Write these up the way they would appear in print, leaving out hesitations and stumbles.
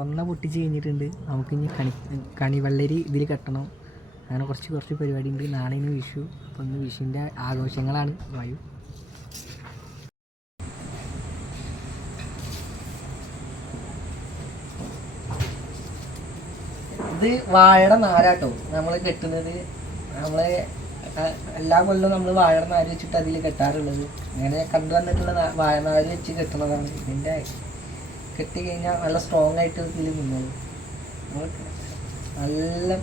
കൊന്ന പൊട്ടിച്ച് കഴിഞ്ഞിട്ടുണ്ട്. നമുക്കിനി കണിവെള്ളരി ഇതിൽ കെട്ടണം. അങ്ങനെ കുറച്ച് പരിപാടി ഉണ്ട്. നാളെ ഇന്ന് വിഷു. അപ്പോൾ ഇന്ന് വിഷുവിൻ്റെ ആഘോഷങ്ങളാണ്. വായു ഇത് വാഴയുടെ നാരാട്ടോ നമ്മൾ കെട്ടുന്നത്. നമ്മളെ എല്ലാ കൊല്ലവും നമ്മൾ വാഴയുടെ നാര് വെച്ചിട്ട് അതിൽ കെട്ടാറുള്ളത്. അങ്ങനെ കണ്ടുവന്നിട്ടുള്ള വാഴനാര് വെച്ച് കെട്ടുന്നതാണ്. ഇതിൻ്റെ കെട്ടി കഴിഞ്ഞാൽ നല്ല സ്ട്രോങ് ആയിട്ട് ഇതിൽ നിന്നത്. നല്ല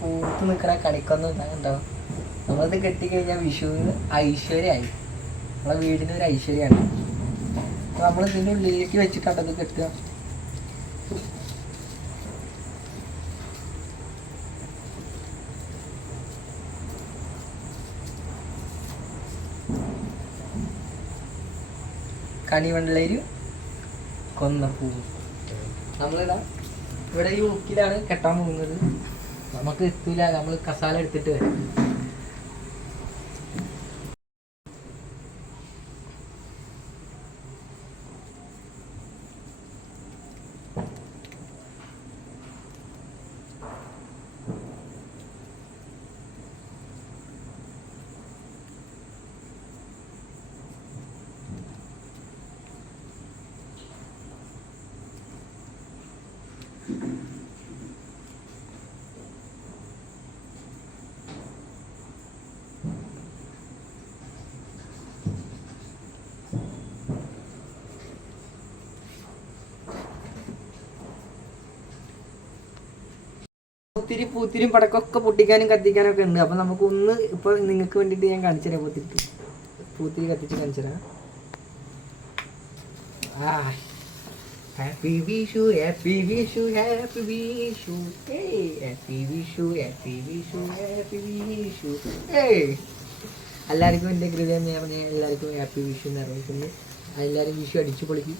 പൂത്ത് നിൽക്കുന്ന കണിക്കൊന്നും ഉണ്ടാവും. നമ്മളിത് കെട്ടിക്കഴിഞ്ഞാൽ വിഷുവിന് ഐശ്വര്യമായി. നമ്മളെ വീടിനൊരു ഐശ്വര്യമാണ്. അപ്പോൾ നമ്മൾ ഇതിൻ്റെ ഉള്ളിലേക്ക് വെച്ചിട്ടാണ് ഇത് കെട്ടുക. കണിവെള്ളരി കൊന്നപ്പൂവ് നമ്മളിടാം. ഇവിടെ ഈ ഊക്കിലാണ് കെട്ടാൻ പോകുന്നത്. നമുക്ക് എത്തൂല, നമ്മൾ കസാല എടുത്തിട്ട് വരാം. പൂത്തിരിയും പടക്കമൊക്കെ പൊട്ടിക്കാനും കത്തിക്കാനും ഒക്കെ ഉണ്ട്. അപ്പം നമുക്ക് ഒന്ന് ഇപ്പോൾ നിങ്ങൾക്ക് വേണ്ടിയിട്ട് ഞാൻ കാണിച്ചു തരാം. പൂത്തിരി കത്തിച്ച് കാണിച്ചു തരാം. Happy Vishu happy Vishu happy Vishu happy Vishu happy Vishu happy Vishu. എല്ലാവർക്കും എൻ്റെ ഹൃദയം ഞാൻ എല്ലാവർക്കും ഹാപ്പി വിഷു എന്ന് അറിയിക്കുന്നു. എല്ലാവരും വിഷു അടിച്ചു പൊളിക്കും.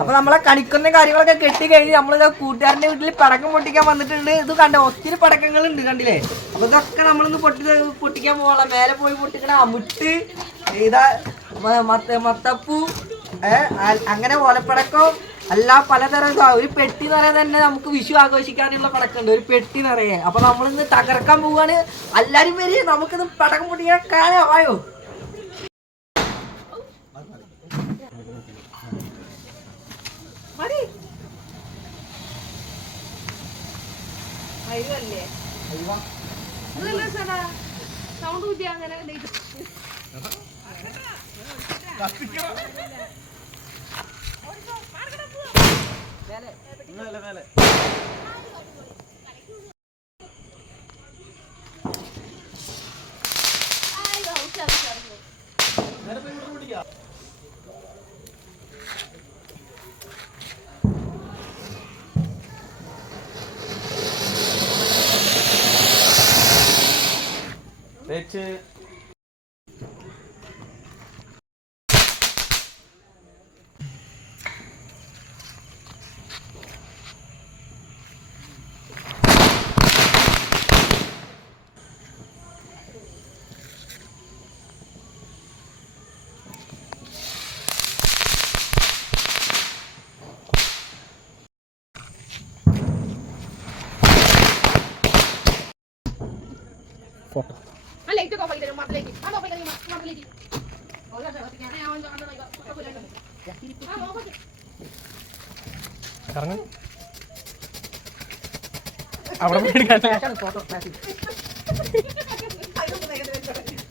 അപ്പൊ നമ്മളെ കണിക്കുന്ന കാര്യങ്ങളൊക്കെ കെട്ടി കഴിഞ്ഞ് നമ്മളിത് കൂട്ടുകാരന്റെ വീട്ടിൽ പടക്കം പൊട്ടിക്കാൻ വന്നിട്ടുണ്ട്. ഇത് കണ്ട ഒത്തിരി പടക്കങ്ങളുണ്ട്, കണ്ടില്ലേ? അപ്പൊ ഇതൊക്കെ നമ്മളൊന്ന് പൊട്ടിക്കാൻ പോകാം. മേലെ പോയി പൊട്ടിക്കണ അമുട്ട്, ഇതാ മത്തപ്പൂ, അങ്ങനെ ഓലപ്പടക്കം എല്ലാം പലതരം. ഒരു പെട്ടി നിറയെ തന്നെ നമുക്ക് വിഷു ആഘോഷിക്കാനുള്ള പടക്കമുണ്ട്, ഒരു പെട്ടി നിറയെ. അപ്പൊ നമ്മളിന്ന് തകർക്കാൻ പോവാണ്. എല്ലാരും വരെ നമുക്കിത് പടക്കം പൊട്ടിക്കാൻ കാലമായോ? സൗണ്ട് കൂട്ടി അങ്ങനെ ഫോട്ടോ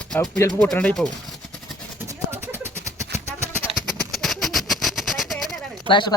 അവിടെ ചിലപ്പോ പൊട്ടണ്ടായി പോകും. ഫ്ലാഷ്